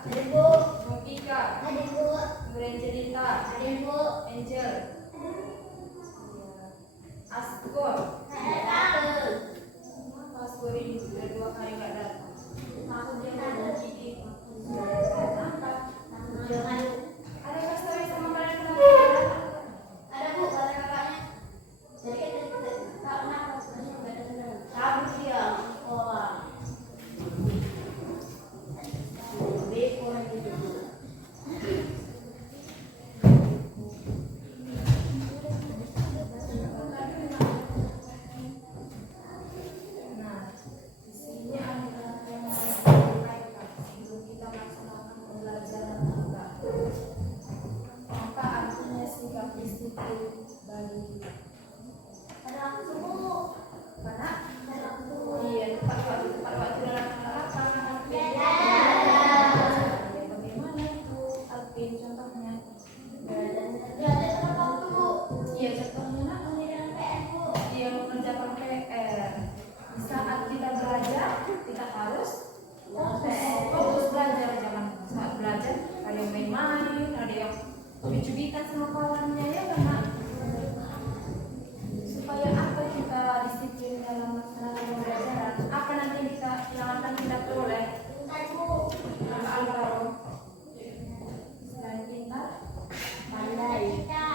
Ada Bu. Mungkika. Ada Bu. Nurjanita. Ada Bu. Angel. Asgor. Ada. Asgor ini sudah 2 kali nggak datang. Aku dia mau Kiki. Jangan. Ada story sama kalian kenapa? Ada Bu, kata kakaknya. Jadi kan tak kenapa sebenarnya nggak ada kabur dia sekolah. Beko lagi dulu. Nah, di sini ada yang mau disampaikan sebelum kita melaksanakan pembelajaran kita. Apa artinya sikap disiplin bagi Ada aku Bu. anak? Ada aku. Iya, tepat waktu dalam penerapan Alvin. Bagaimana itu Alvin contohnya? Belajar kenapa waktu Bu? Iya, contohnya nak Pembelajaran PR Bu. dia mengerjakan PR. Di saat kita belajar, kita harus fokus belajar, jangan saat belajar ada yang main-main, ada yang cubit-cubitan sama kawannya ya kan Nak? Supaya apa kita disiplin dalam melaksanakan pembelajaran? Apa nanti yang akan kita peroleh? Bentar Bu. Al-Fatihah. Selain pintar, Pandai. Kita.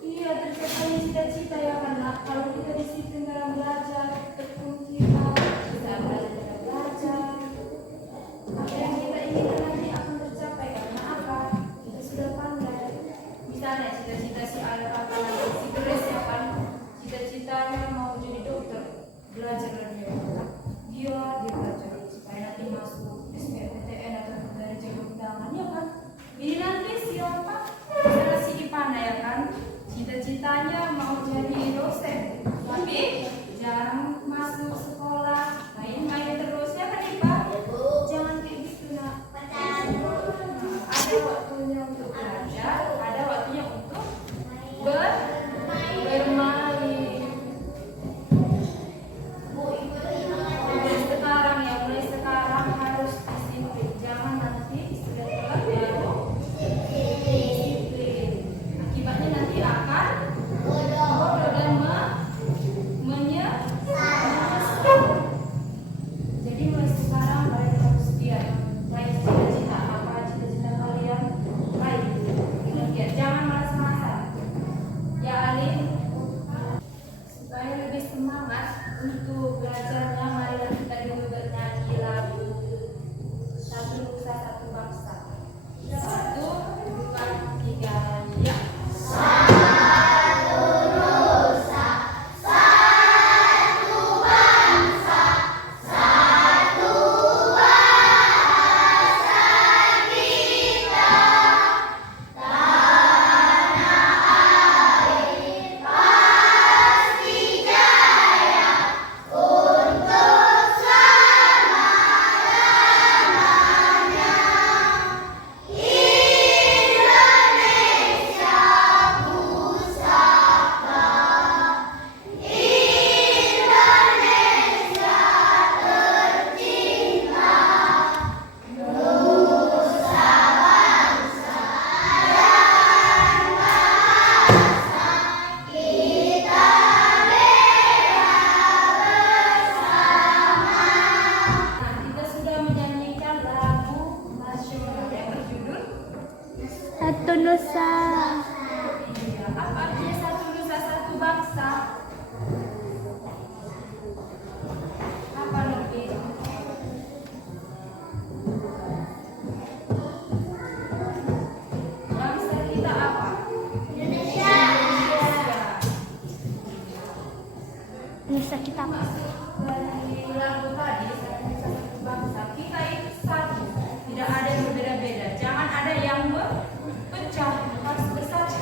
iya tercapai cita-cita ya kan Nak? Kalau kita disiplin dalam belajar, tekun kita belajar. Apa yang kita inginkan nanti akan tercapai karena apa? Kita sudah pandai. Misalnya cita-cita si ayah apa nanti si Grace ya kan? Cita-citanya mau jadi dokter, belajar lagi ya. Dia belajar supaya nanti masuk SBMPTN atau dari jago undangan ya kan? Jadi nanti siapa? Misalnya si Ipana ya kan? Cita-citanya mau jadi dosen, tapi jarang masuk sekolah, main-main terus ya kan Ipa? Jangan kayak gitu Nak. Ada waktunya untuk belajar, ada waktunya untuk bermain. Bu, Ibu semangat. Mulai sekarang harus disiplin. Jangan nanti sudah telat baru disiplin. Akibatnya nanti akan bodoh dan menyesal. Jadi mulai sekarang kalian harus biar raih cita-cita apa cita-cita kalian raih. Ingat ya, jangan malas-malasan. Ya Alin, supaya lebih semangat untuk belajarnya, marilah kita dulu bernyanyi lagu Satu Nusa Satu Bangsa. 1, 2, 3, ya. Nah, kita sudah menyanyikan lagu nasional yang berjudul Satu Nusa. Iya, apa artinya satu nusa satu bangsa? Apa lebih? Bangsa kita apa? Indonesia. Nusa kita. Dari lagu tadi satu nusa satu bangsa, kita itu satu, tidak ada yang berbeda-beda. Jangan ada yang berpecah, harus bersatu.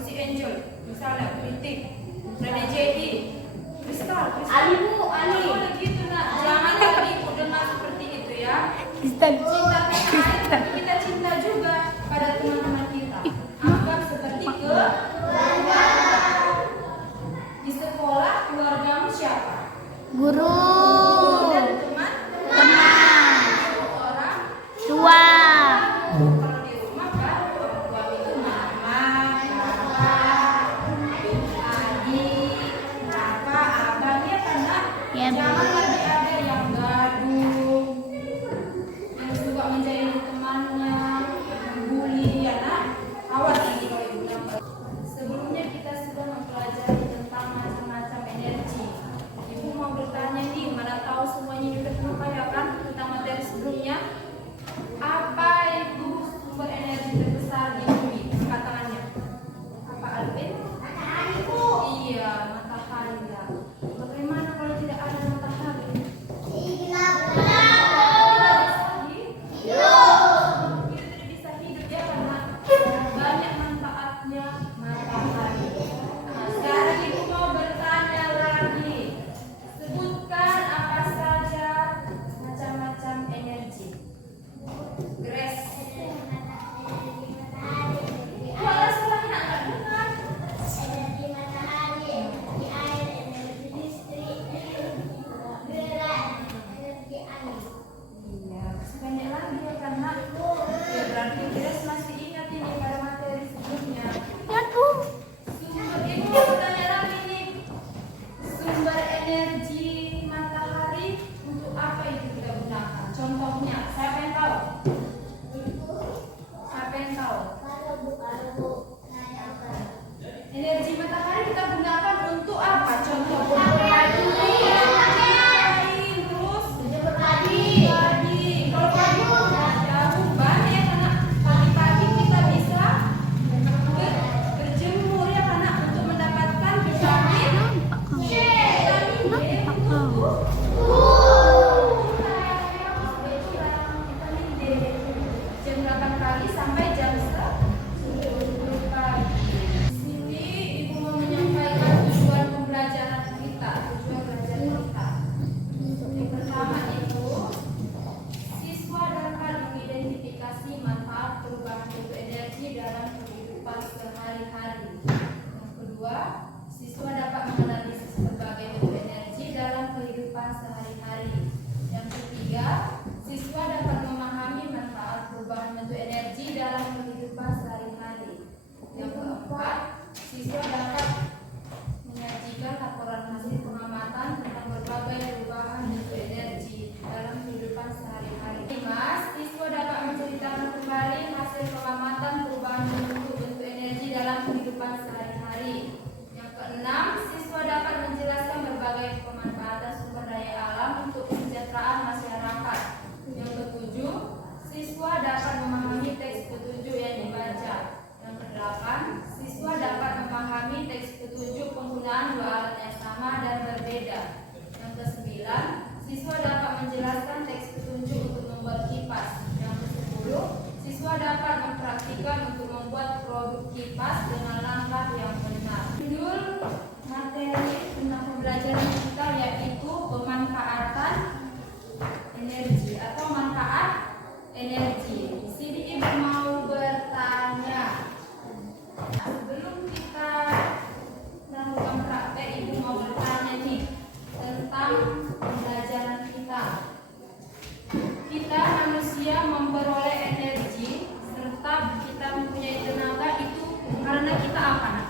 si Angel, misalnya kritik, dan jadi Kristal. Ali bu, Ali. Oh, gitu nak, jangan lagi dengar seperti itu ya. Kristen. Cinta kita, tapi kita cinta juga pada teman-teman kita. Anggap seperti keluarga. Di sekolah keluargamu siapa? Guru. Dan teman? Teman. Orang Tua. kalau di rumah kan orang tua itu mama, papa, adik, apa, abang ya kan nak? Ya, Bu. Jangan lagi ada yang gaduh, yang suka menjadi temannya, membuli ya nak. Awas nanti kalau ibu nampak. Sebelumnya kita sudah mempelajari tentang macam-macam energi. Ibu mau bertanya nih, mana tahu semuanya sudah lupa ya kan tentang materi sebelumnya. Apa itu sumber energi terbesar di bumi? Angkat tangannya. Apa Alvin? Matahari bu. Iya, matahari ya. Bagaimana kalau tidak ada matahari? Hilang. Hidup. Kita tidak bisa hidup ya karena banyak manfaatnya matahari. Nah, sekarang ibu mau bertanya lagi. Sebutkan apa saja macam-macam energi. Grace. Suara suaranya nggak dengar. Energi matahari, energi air, energi listrik, gerak, energi angin. Iya, masih banyak lagi ya karena ya, berarti Grace masih ingat ini pada materi sebelumnya. Ya, Bu. Sumber ibu mau bertanya lagi nih. Sumber energi matahari untuk apa itu kita gunakan? Contohnya, siapa yang tahu? Siapa yang tahu? Kalau bu, nanya apa? Energi matahari kita gunakan untuk apa? Contoh terus Berpadi. pagi. Kalau pagi jamu banyak karena pagi-pagi kita bisa berjemur ya karena untuk mendapatkan vitamin C, vitamin D untuk vitamin D. Jam 8 pagi sampai jam 10 pagi. Di sini ibu mau menyampaikan tujuan pembelajaran kita. Tujuan belajar kita. Yang pertama itu siswa dapat mengidentifikasi manfaat perubahan bentuk energi dalam kehidupan sehari-hari. Yang kedua, siswa dapat menganalisis berbagai bentuk energi dalam kehidupan sehari-hari. Yang ketiga, siswa dapat memahami manfaat perubahan bentuk energi dalam kehidupan sehari-hari. Yang keempat, siswa dapat menyajikan laporan hasil pengamatan tentang berbagai perubahan bentuk energi dalam kehidupan sehari-hari. 5. Siswa dapat menceritakan kembali hasil pengamatan perubahan bentuk energi dalam kehidupan sehari-hari. Yang keenam, siswa dapat menjelaskan berbagai pemanfaatan sumber daya alam untuk kesejahteraan masyarakat. Yang ketujuh, siswa dapat memahami teks petunjuk yang dibaca. Yang kedelapan, siswa dapat memahami teks petunjuk penggunaan dua alat yang sama dan berbeda. Yang kesembilan, siswa dapat menjelaskan teks petunjuk untuk membuat kipas. Yang kesepuluh, siswa dapat mempraktikkan untuk membuat produk kipas dengan langkah yang benar. Judul materi tentang pembelajaran kita yaitu pemanfaatan energi atau manfaat energi. Di sini ibu mau bertanya. Sebelum kita melakukan praktek, ibu mau bertanya nih tentang pembelajaran kita. Kita manusia memperoleh energi serta kita mempunyai tenaga itu karena kita apa nak?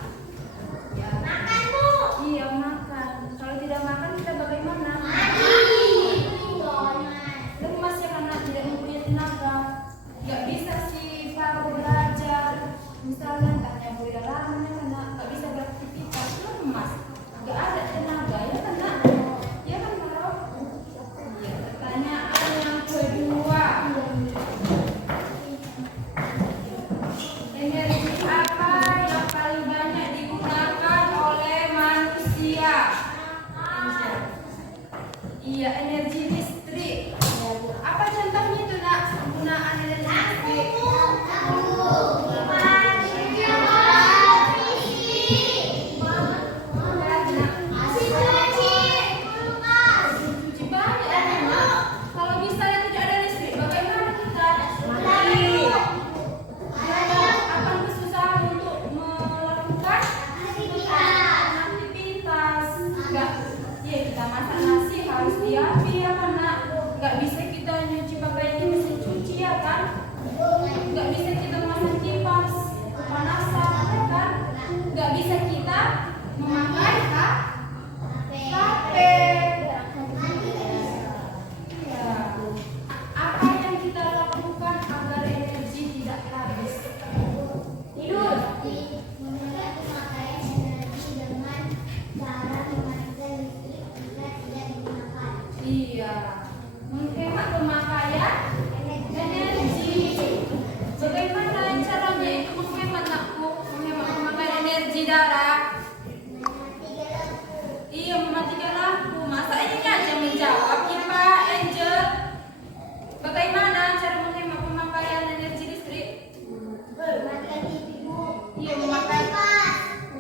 Ya. Makan bu. Iya makan. Kalau tidak makan kita bagaimana? Lemas ya karena tidak mempunyai tenaga. Gak bisa sih Pak belajar. Misalnya tanya boleh lama karena gak bisa beraktivitas lemas. Gak ada tenaga ya karena ya kan Maro? Iya. Pertanyaan yang kedua. Energi apa yang paling banyak digunakan oleh manusia? Iya, energi listrik. Apa contohnya itu nak penggunaan energi listrik? cuci darah. Iya, mematikan lampu. Masa ini aja menjawab ya Pak Angel? Bagaimana cara menghemat pemakaian energi listrik? Mematikan TV, Bu. Iya,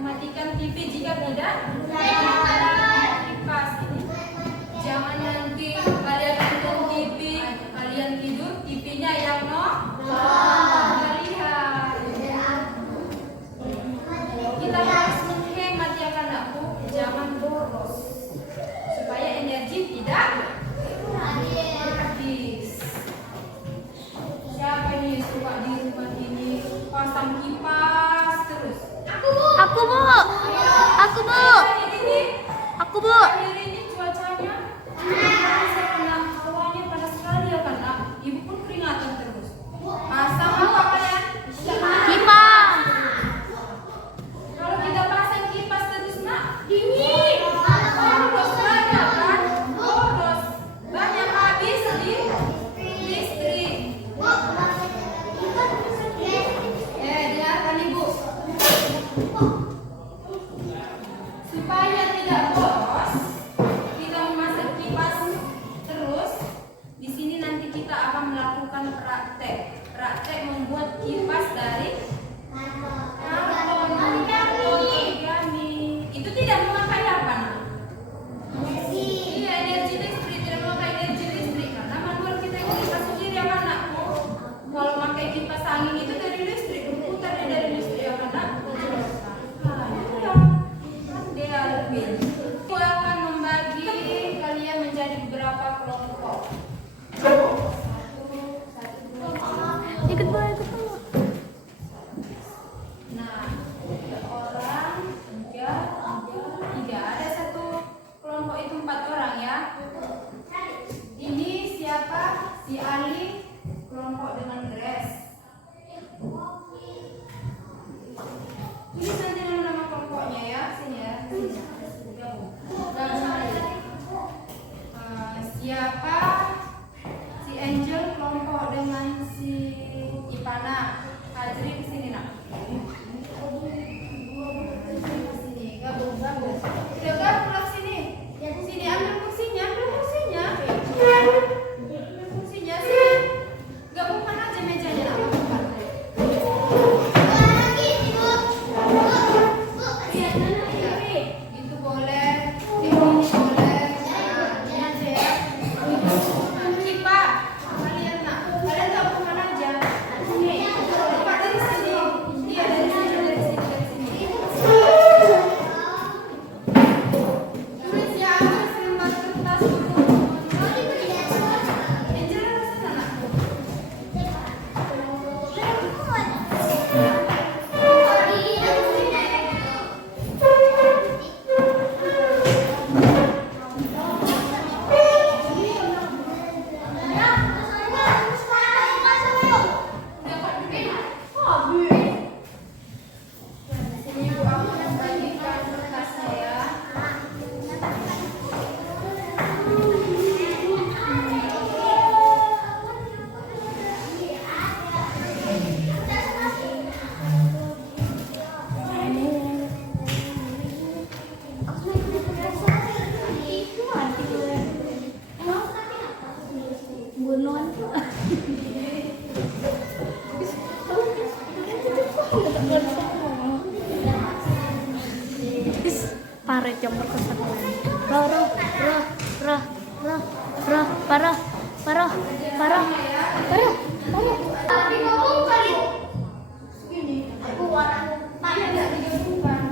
mematikan TV jika tidak kipas ini. Jangan nanti kalian nonton TV, kalian tidur, TV-nya yang lihat. Kita harus menghemat ya kan aku, jangan boros supaya energi tidak habis. Siapa ini yang suka di rumah ini pasang kipas terus? Aku, Bu. Aku, Bu. Aku, Bu. Akhir ini cuacanya karena hawanya panas sekali ya kan nak? Ibu pun keringatan terus. Pasang apa kalian? Kipas. Kalau kita pasang kipas terus nak, dingin. Boros banyak kan? Boros. Banyak habis di listrik. Dengarkan Ibu. Supaya tidak boros, kita memasang kipas terus. Di sini nanti kita akan melakukan praktek. Praktek membuat kipas dari karton origami. Itu tidak memakai apa nak? Iya, energi listrik, tidak memakai energi listrik karena manual kita ini kipas sendiri ya kan nak? Kalau pakai kipas angin itu dari listrik, berputarnya dari listrik ya kan nak? Nah, itu ya. Dia lebih. Aku akan membagi kalian menjadi beberapa kelompok. Ikut, Bu. Ikut, Bu. Nah, 3 orang, 3. Ada satu kelompok itu 4 orang ya. Ini siapa? Si Ali, kelompok dengan dress. Tulis nanti nama kelompoknya ya, sini ya. Gabung. Siapa? Si Angel kelompok dengan si Ipana. Ajri di sini nak. Sini gabung. Udah gabung sini. Sini ambil kursinya, sini. Gabungkan aja mejanya nak. Itu boleh, ini boleh. Nah, ini aja ya. Kipa, kalian nak, kalian gabungkan aja. Kipa dari sini, dia dari sini. Tulis ya, tulis lembar kertas dulu. Angel ada sana nak. Sini Bu, aku akan bagikan kertasnya ya. Bunuan. Pare jomber kesatuan. Parah. Tapi ngomong kali. Aku warna Dia tidak digabungkan.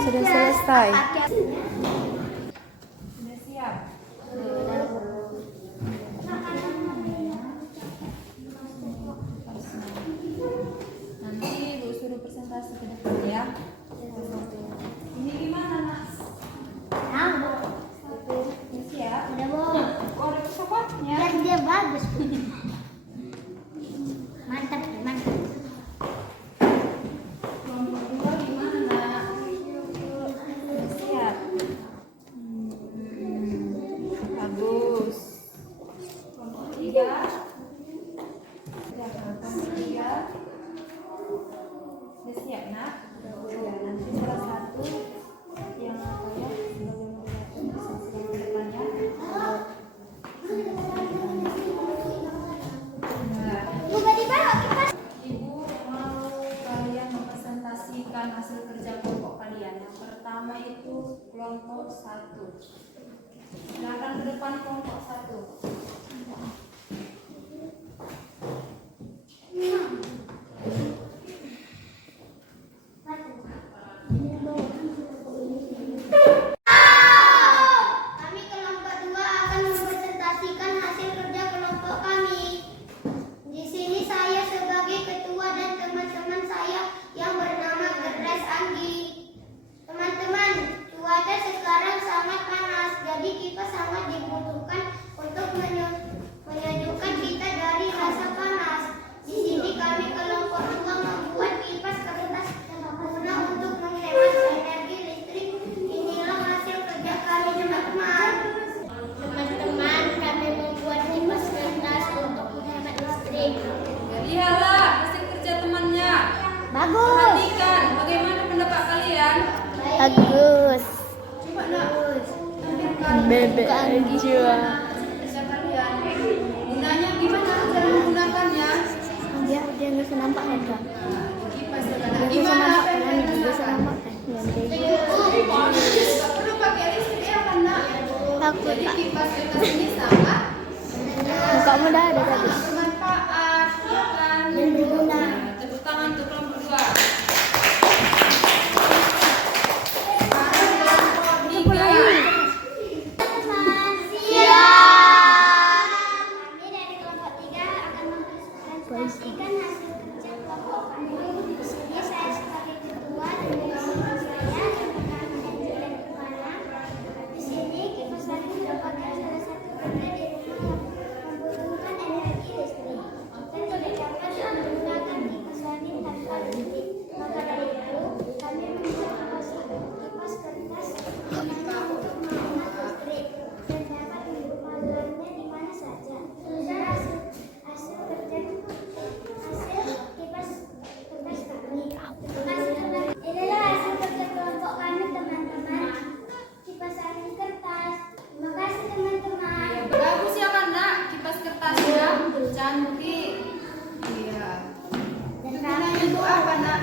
Sudah selesai. Sudah siap. Nanti Bu suruh presentasi ke depan ya. Ini gimana Mas? Nah, 1. Silakan ke depan kelompok 1. Kami kelompok 2 akan mempresentasikan hasil kerja kelompok kami. Di sini saya sebagai ketua dan teman-teman saya yang bernama Gerdes Anggi. Teman-teman, cuaca sekarang sangat panas, jadi kipas sangat dibutuhkan untuk menyejukkan kita dari rasa panas. Di sini kami kelompok 2 membuat kipas kertas guna untuk menghemat energi listrik. Inilah hasil kerja kami, teman-teman. Teman-teman, kami membuat kipas kertas untuk menghemat listrik. Lihatlah hasil kerja temannya. Bagus. Perhatikan bagaimana pendapat kalian. Bagus. Coba nak tampilkan Bebek kerja kalian. Gunanya gimana cara menggunakannya? Dia nggak bisa nampak kan kak? Kipas Dia kertas. bisa Gimana nampak apa yang kan? Dia bisa digunakan? nampak kan? Nggak perlu pakai listrik ya kan nak? Takut Jadi kak. kipas kertas ini sangat Mukamu udah ada tadi. bermanfaat, ya kan? Dan berguna. Tepuk tangan untuk kelompok 2. Kami dari kelompok 3 akan mempresentasikan hasil kerja kelompok kami. Di sini saya sebagai ketua dan teman-teman saya yang bernama Anggi dan Rumana. Di sini kipas angin merupakan salah satu benda di rumah yang membutuhkan energi listrik. Dan tidak dapat menggunakan kipas angin tanpa listrik. Maka dari itu, kami membuat kipas kertas guna untuk menghemat listrik dan dapat menggunakannya di mana saja. Hasil kerja hasil kipas kertas kami. Inilah hasil kerja kelompok kami, teman-teman. Kipas angin kertas. Terima kasih, teman-teman. Bagus ya kan nak kipas kertasnya cantik. Iya. Dan Gunanya untuk apa nak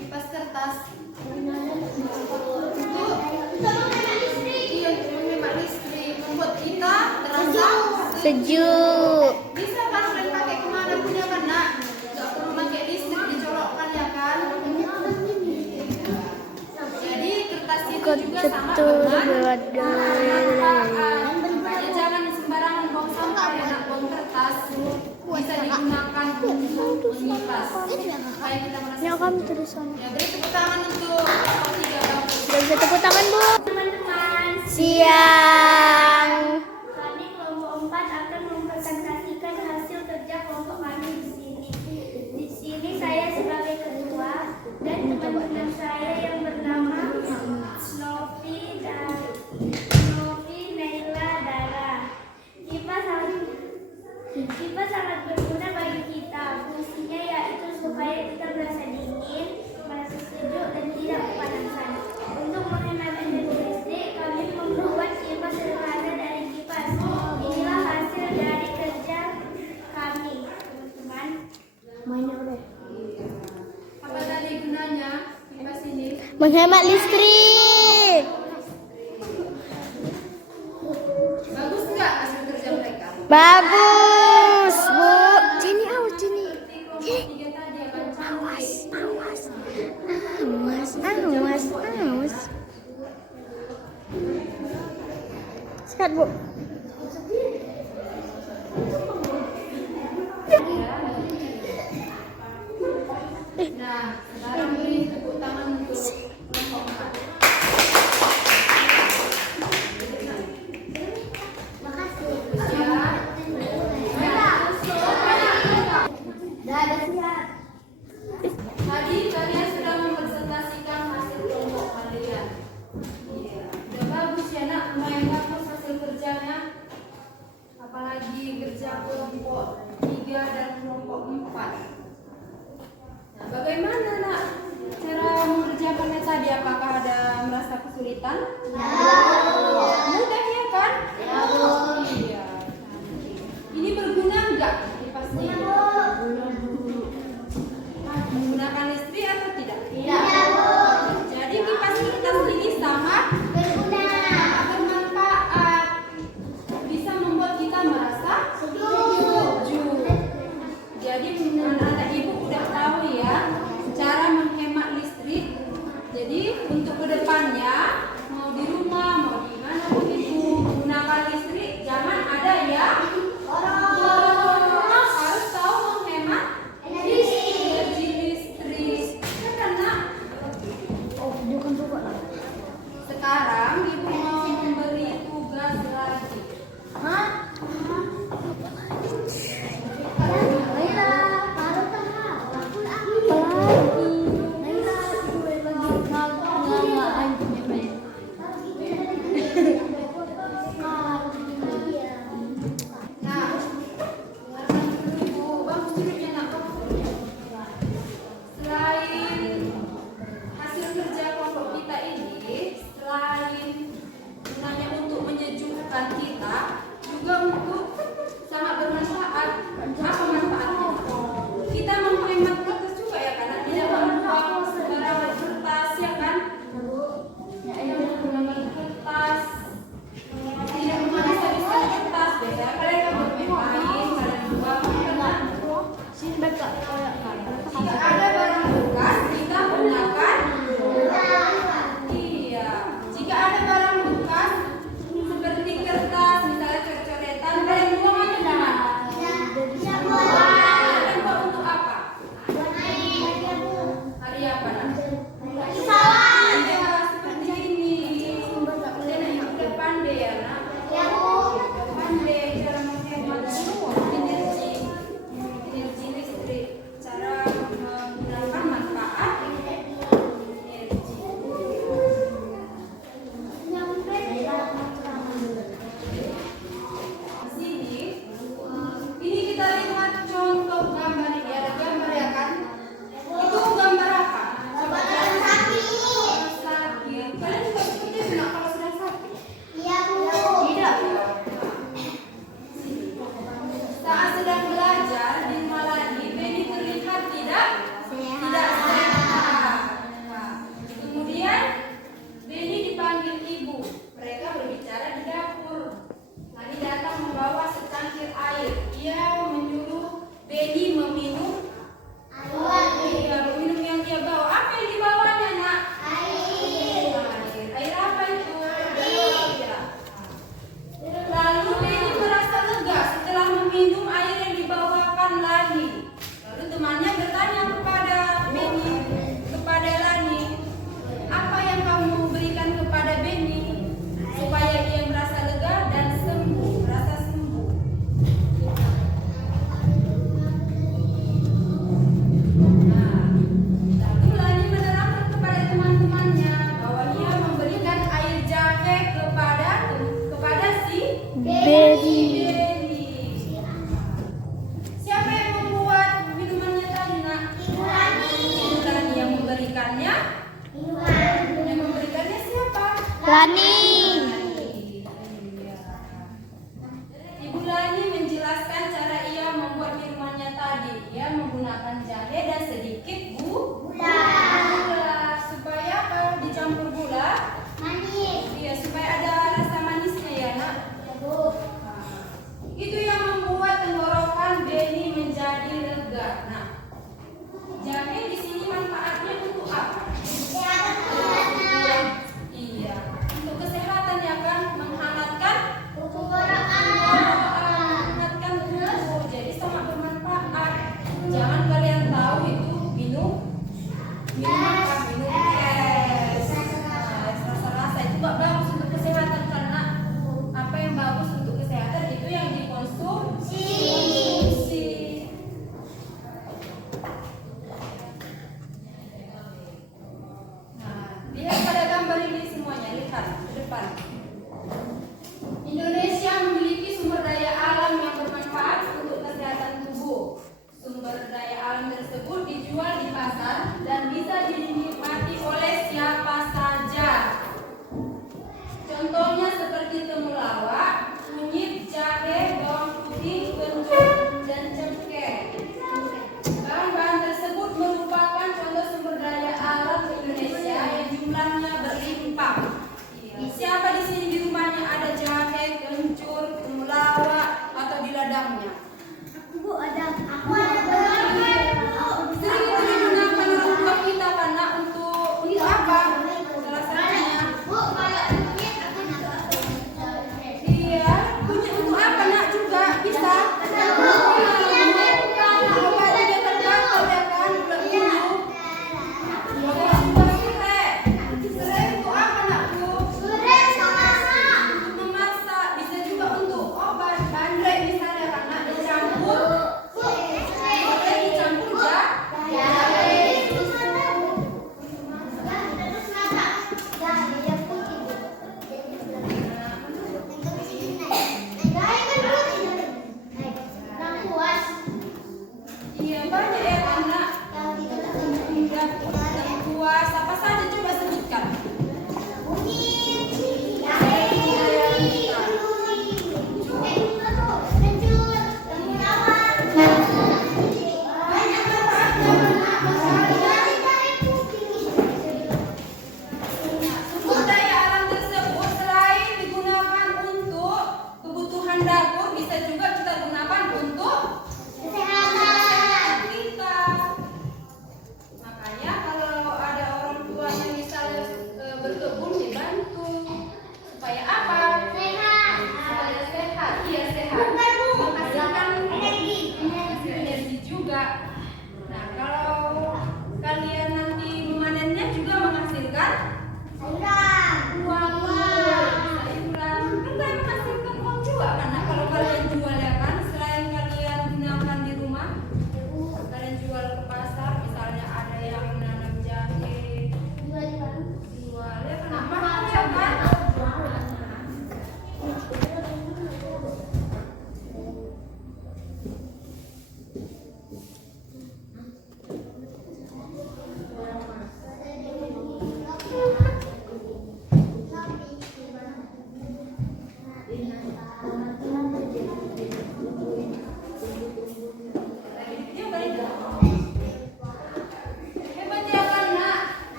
kipas kertas? Iya untuk menghemat listrik, membuat kita terasa Sejuk. Bisa kan kalian pakai kemana pun ya kan nak? Gak perlu pakai listrik dicolokkan ya kan? Jadi kertas itu juga sangat bermanfaat. Makanya jangan sembarangan buang sampah ya nak, buang kertas. Bisa digunakan untuk mengipas. Supaya kita merasa Ya kamu terus sana. Ya, beri tepuk tangan untuk kelompok 3 bagus. Udah bisa tepuk tangan bu. teman-teman, Siang. kami kelompok 4 akan mempresentasikan hasil kerja kelompok kami di sini. Di sini saya sebagai ketua dan teman-teman saya yang bernama Novi, Naila, Dara. Kipas sangat berguna bagi kita. Fungsinya yaitu supaya kita merasa dingin, merasa sejuk dan tidak kepanasan. Untuk menghemat energi listrik, kami membuat kipas sederhana dari kipas. Inilah hasil dari kerja kami, teman-teman. Mainnya udah. Apa tadi gunanya kipas ini? Menghemat listrik. Bagus nggak hasil kerja mereka? Bagus bu. Jenny awas Jenny. Tiga tadi akan cantik. Awas. Sehat bu. Nah, sekarang beri tepuk tangan untuk kelompok 4. Makasih. Ya. Tadi kalian sudah mempresentasikan hasil kelompok kalian. Iya. Udah bagus ya nak, lumayan bagus hasil kerjanya. Apalagi kerja kelompok 3 dan kelompok 4. Nah, bagaimana nak cara mengerjakannya tadi? Apakah ada merasa kesulitan? Mudah ya kan? Iya. Ini berguna enggak kipasnya? Menggunakan listrik atau tidak? Jadi kipas kertas ini sangat Berguna. lakukan kita juga untuk sangat bermanfaat. Apa manfaatnya? Kita menghemat kertas juga ya, karena tidak membuang sembarangan kertas ya kan? Tidak menggunakan kertas, tidak menghabis-habiskan kertas. Beda mereka bermain, kalian buang karena jika ada barang bekas kita gunakan. Iya, jika ada barang bekas seperti kertas, misalnya coret-coretan, kalian buang atau gimana? Kalian buang untuk apa? Hari apa nanti? Iya, seperti ini. Kalian yang udah pandai ya nak? Pandai cara menghemat energi listrik, cara menggunakan manfaat energi. Ini kita lihat contoh gambar ini, ada gambar ya kan? Itu gambar apa? Orang sakit. Kalian juga seperti itu nak kalau sedang sakit? Tidak. Saat sedang belajar di Maladi, Beni terlihat tidak sehat. Nah, kemudian Beni dipanggil ibu. Mereka berbicara di dapur. Lani datang membawa secangkir air. Ia menyuruh Beni meminum meminum yang dia bawa. Apa yang dibawanya nak? Air apa itu? Ya. Lalu Beni merasa lega setelah meminum air yang dibawakan Lani. Lalu temannya bertanya kepada Beni, kepada Lani, apa yang kamu berikan kepada Beni supaya dia merasa lega dan merasa sembuh. Nah, lalu Lani menerangkan kepada teman-temannya bahwa ia memberikan air jahe kepada si Beni. Siapa yang membuat minumannya tadi nak? Lani. Yang memberikannya? Yang memberikannya siapa? Lani. Ibu Lani menjelaskan cara ia membuat minumannya tadi. Ia menggunakan jahe dan sedikit gula. Supaya kalau dicampur gula, iya, supaya ada rasa manisnya ya nak. Itu yang membuat tenggorokan Beni menjadi lega. Nah, jahe di sini manfaatnya untuk apa? Iya, untuk kesehatan ya kan, menghangatkan menghangatkan tubuh. Jadi sangat bermanfaat. Jangan kalian tahu itu minum apa? Minum es. Nah, es rasa-rasa itu gak bagus untuk kesehatan, karena apa yang bagus untuk kesehatan itu yang dikonsumsi. Nah, lihat pada gambar ini semuanya, lihat ke depan. Indonesia memiliki sumber daya alam yang bermanfaat untuk kesehatan tubuh. Sumber daya alam tersebut dijual di pasar dan bisa dinikmati oleh siapa saja. Contohnya seperti temulawak, kunyit, jahe, bawang putih, kencur, dan cengkeh. Bahan-bahan tersebut merupakan contoh sumber daya alam Indonesia yang jumlahnya berlimpah. Siapa di sini di rumahnya ada jahe, kencur, temulawak, atau di ladangnya? Sering itu digunakan orang tua kita karena untuk apa? Salah satunya. Iya, kunyit untuk apa nak juga?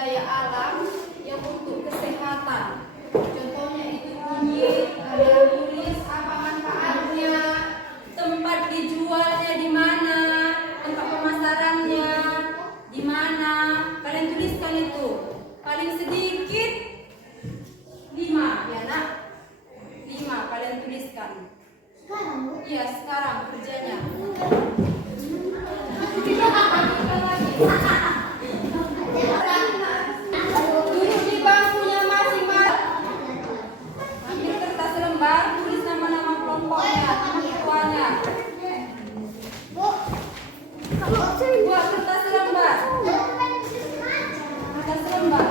daya alam yang untuk kesehatan. Contohnya itu kunyit, ada tulis apa manfaatnya, tempat dijualnya di mana, tempat pemasarannya di mana. Kalian tuliskan itu. Paling sedikit 5 ya nak. 5 kalian tuliskan. Iya, sekarang kerjanya. Duduk di bangkunya masing-masing. Ambil kertas lembar, tulis nama-nama kelompoknya, nama ketuanya. Buat kertas lembar. Kertas lembar.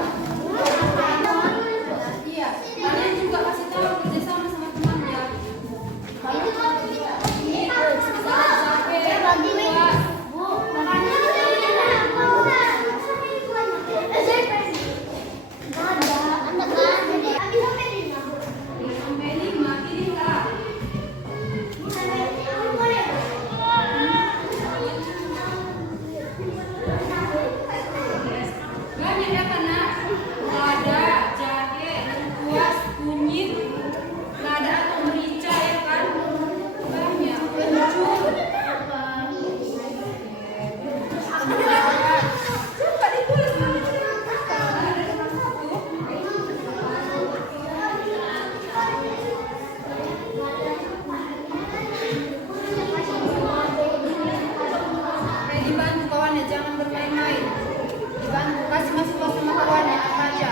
Iya, kalian juga kasih tahu kerjasama sama temannya. Banyak ya kan nak? Lada, jahe, lengkuas, kunyit, lada atau merica ya kan? Banyak. Kencur. Coba ditulis mana ada nomor 1. Dibantu kawannya, jangan bermain-main. Dibantu, kasih masuk sama kawannya apa aja.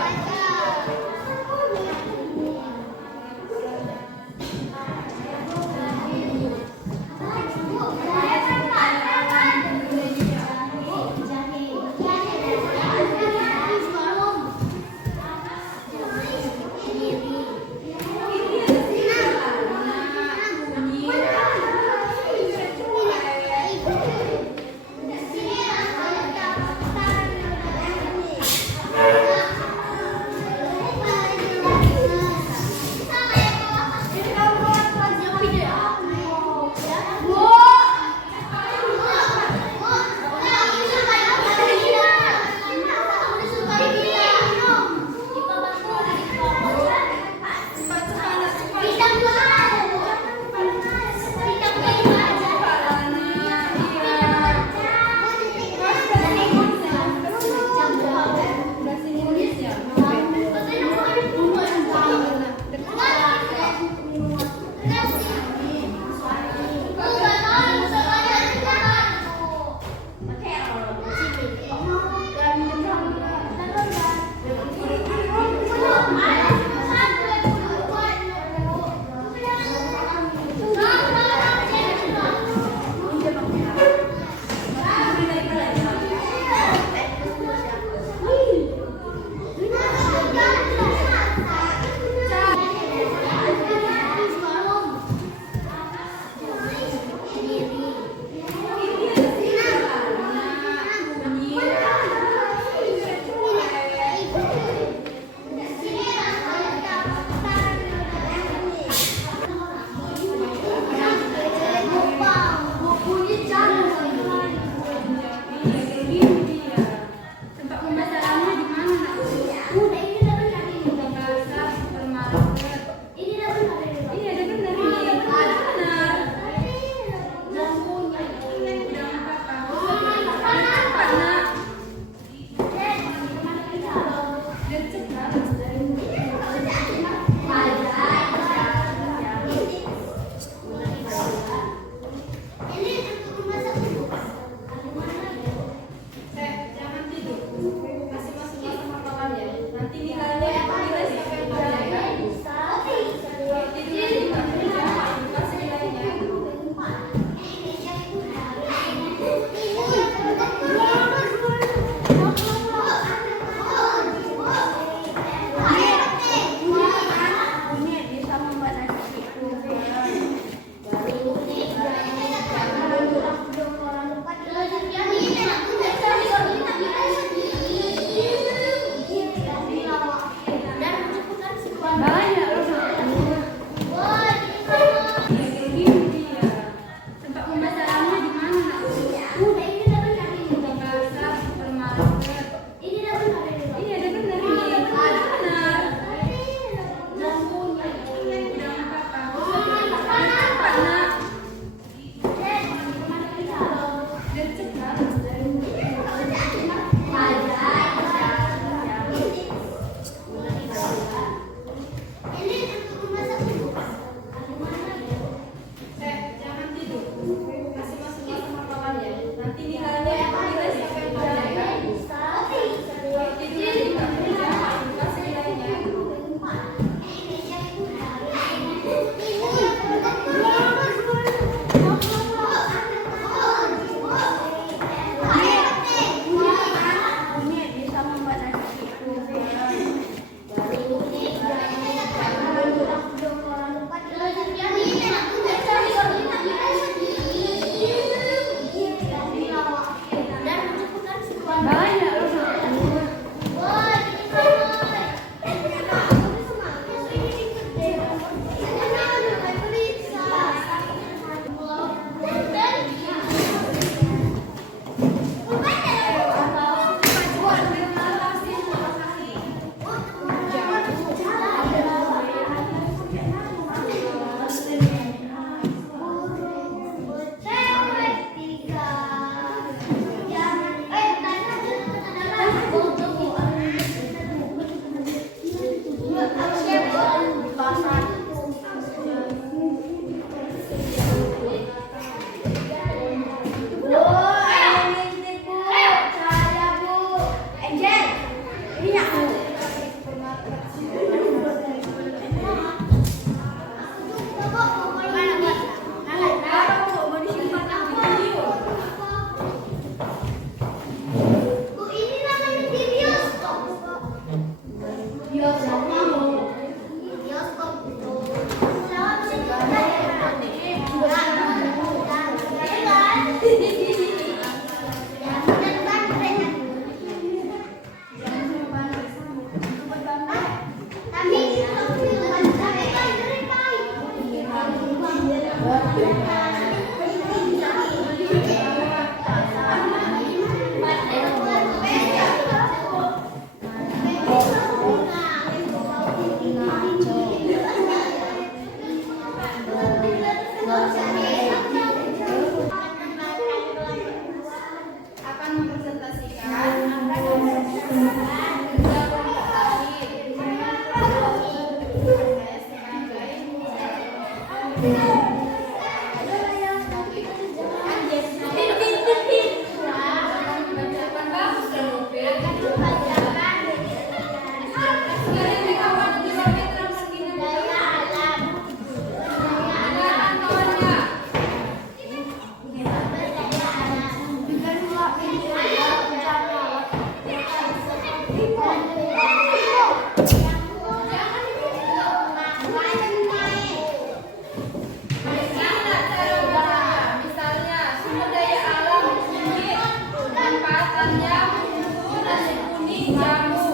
pemasarannya bumbu, nasi kuning, jamu.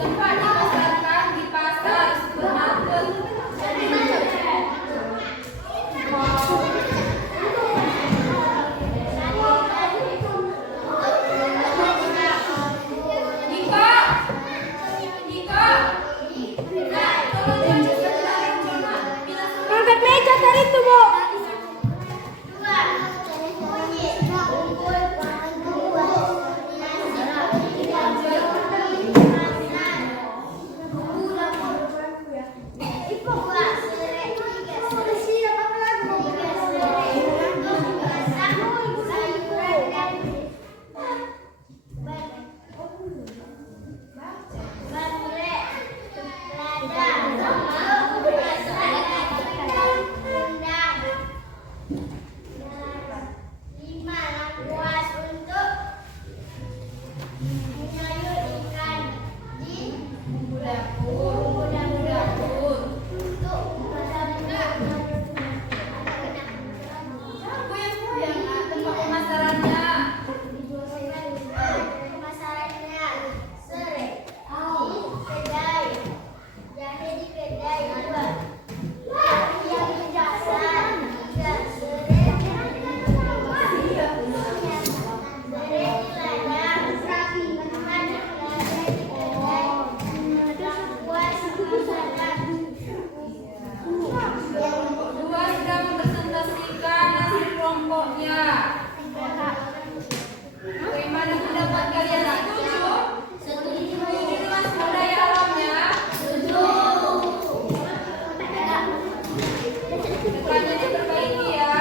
Tempat dipasarkan di pasar, supermarket. Angkat meja dari itu, Bu. Bagaimana pendapat kalian? Setuju? Setuju dengan sumber daya alamnya? Setuju. Depannya diperbaiki ya.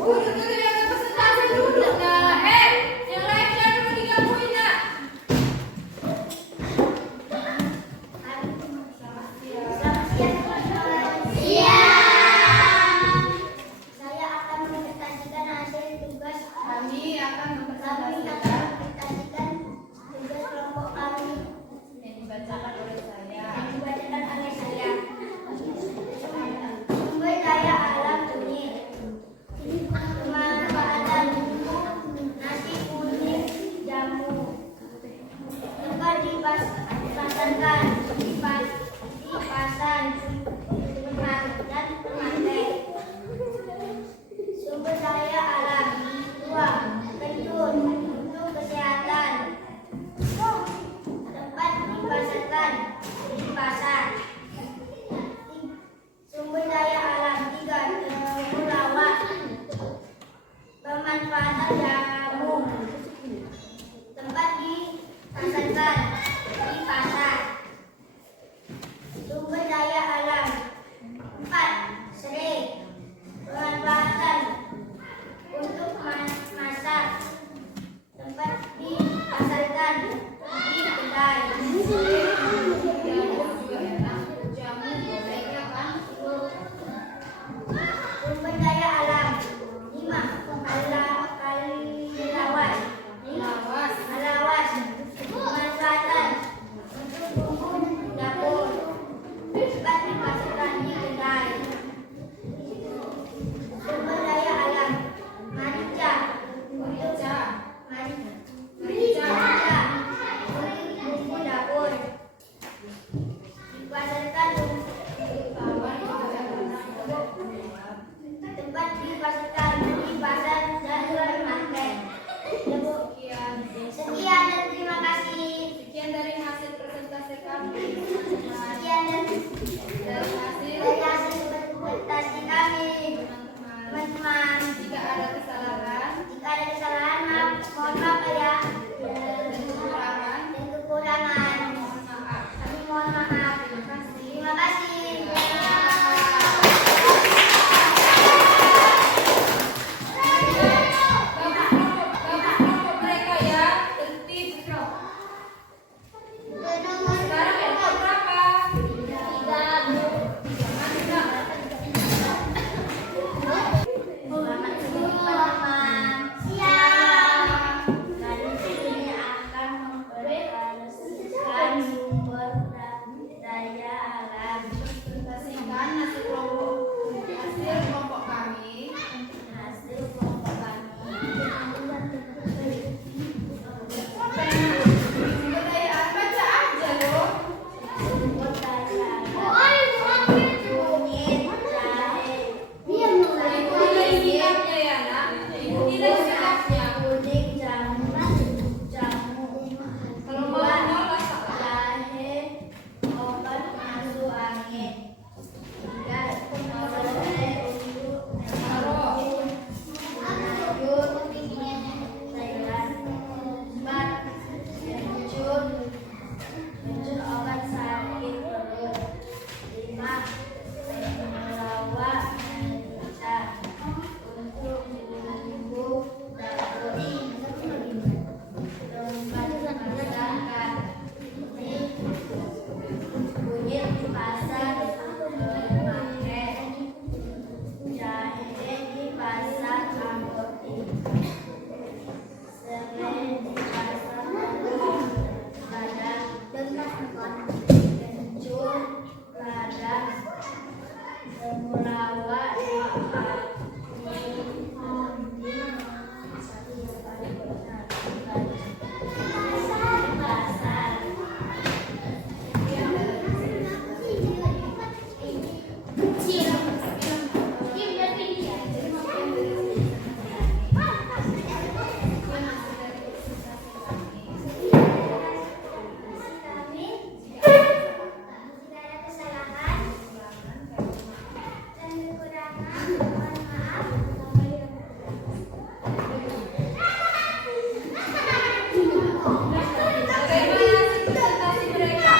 Duduk dulu yang presentasi duduk. Nah, pemanfaatan jamu. Tempat dipasarkan di pasar. Sumber daya alam. 4. Serai. Pemanfaatan untuk masak. Tempat dipasarkan di kedai. Sumber daya alam. 5. Alawas. Pemanfaatan untuk bumbu dapur. Tempat dipasarkan di kedai. Sumber daya alam. Merica. Untuk bumbu dapur. Dipasarkan tempat dipasarkan di pasar dan supermarket. Sekian dan terima kasih. Sekian dari hasil presentasi kami. Sekian dari hasil presentasi kami, teman-teman. Jika ada kesalahan Mohon maaf ya. dan Kekurangan. mohon maaf. Kami mohon maaf. Terima kasih. Kelompok mereka ya, tertib. Sekarang kelompok berapa? 3. Selamat teman-teman. Siang. Kali ini akan mempresentasikan sumber daya alam. Presentasikan hasil kelompok kami. Hasil kelompok kami. Sumber daya alam, baca aja loh. Sumber daya alam. Kunyit, jahe. Ikuti sikapnya ya nak. Ikuti sikapnya. Kuning, jamu. Kalau mau nolak, Jahe, obat masuk angin. 3. Selesai untuk taruh. lanjut Thailand. 4. Kencur obat sakit perut. 5. Melawak merica untuk bumbu dapur. 4. Masakan kunyit di pasar supermarket. Jahe di pasar apotik. Serai di pasar ladang. Kencur ladang. Temulawak di pasar. Bagaimana hasil presentasi mereka?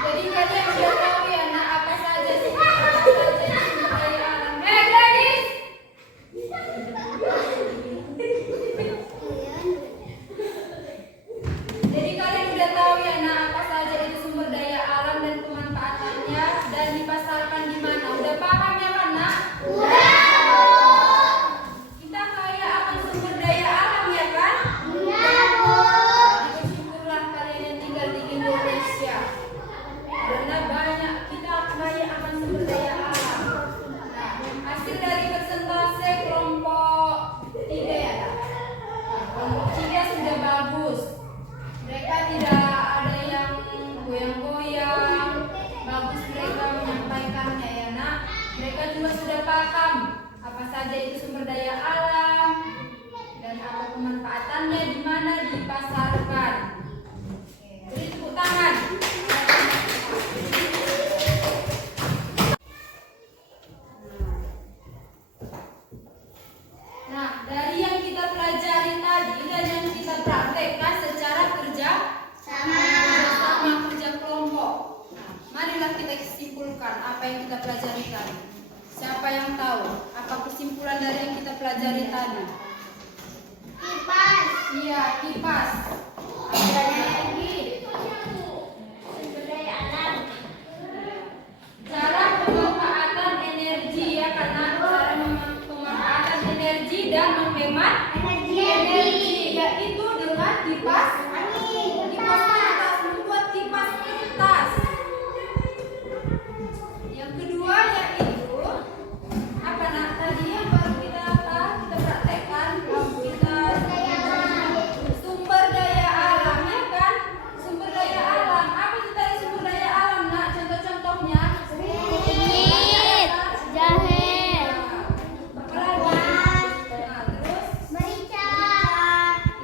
Jadi kalian sudah tahu ya nak apa saja sumber daya alam. Gladys! Jadi kalian sudah tahu ya nak apa saja itu sumber daya alam dan pemanfaatannya dan dipasarkan di mana? Udah paham ya kan nak? Kita kaya akan sumber daya alam ya kan? Bersyukurlah kalian yang tinggal di Indonesia. Karena banyak kita kaya akan sumber daya alam. Nah, hasil dari presentasi kelompok 3 ya. Kelompok 3 sudah bagus. Mereka tidak ada yang goyang-goyang. Bagus mereka menyampaikannya ya nak. Mereka juga sudah paham apa saja itu sumber daya alam dan apa pemanfaatannya, di mana dipasarkan. Oke, beri tepuk tangan. yang kita pelajari tadi? Siapa yang tahu? Apa kesimpulan dari yang kita pelajari tadi? Kipas. Iya, kipas. Energi. Sumber daya alam. Cara pemanfaatan energi ya, karena cara pemanfaatan energi dan menghemat energi yaitu dengan kipas kertas, membuat kipas kertas. Yang kedua yaitu apa tadi yang baru kita praktekkan, kita sumber daya alam ya kan, sumber daya alam. Apa itu tadi sumber daya alam nak? Contoh-contohnya Kunyit, jahe, apa lagi? Nah, terus merica,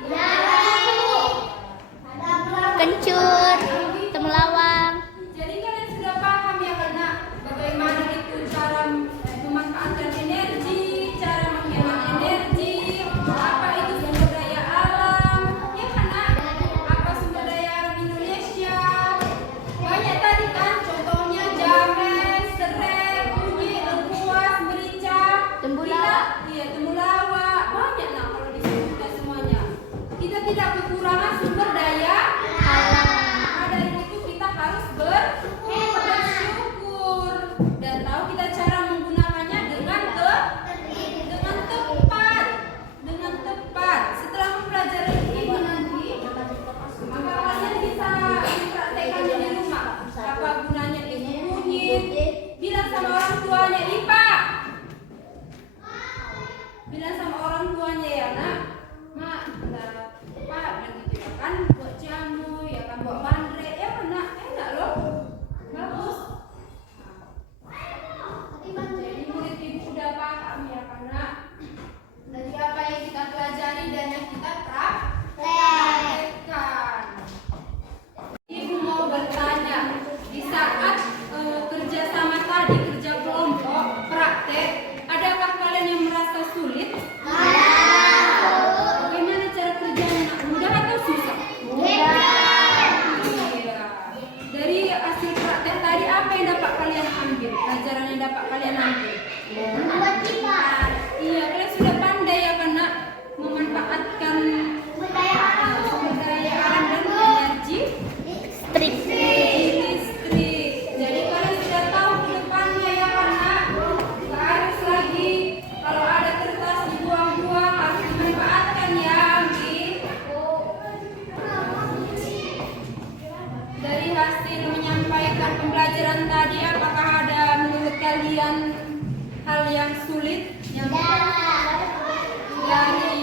garam, kencur, temulawak. jadi kalian sudah paham ya karena bagaimana itu cara memanfaatkan energi, cara menghemat energi, apa itu sumber daya alam, ya karena apa sumber daya alam Indonesia. Banyak tadi kan contohnya jahe, serai, kunyit, lengkuas, merica, iya temulawak, banyak nah kalau disebutkan semuanya. Kita tidak kekurangan sumber daya alam. Maka dari itu kita harus bersyukur dan tahu kita cara menggunakannya dengan tepat. Setelah mempelajari ini nanti, maka kalian bisa mempraktekannya di rumah. Apa gunanya ilmu kunyit? Bilang sama orang tuanya, Pak. Bilang sama orang tuanya ya nak, mak, Pak, bilang gitu ya kan, buat jamu, ya kan, buat bandrek, ya kan nak, enak loh, bagus. Jadi murid ibu udah paham ya karena dari apa yang kita pelajari dan yang kita praktekkan. Ibu mau bertanya, di saat kerja sama tadi, kerja kelompok, praktek, adakah kalian yang merasa sulit? Bagaimana cara kerjanya? Mudah atau susah? Iya. Dari hasil praktek tadi apa yang dapat kalian ambil? Pelajaran yang dapat kalian ambil? Iya, kalian sudah pandai ya karena memanfaatkan sumber daya alam dan energi listrik. Jadi kalian sudah tahu ke depannya ya karena nggak harus lagi kalau ada kertas dibuang-buang, harus dimanfaatkan ya, gitu. Dari hasil menyampaikan pembelajaran tadi, apakah ada menurut kalian hal yang sulit yang dari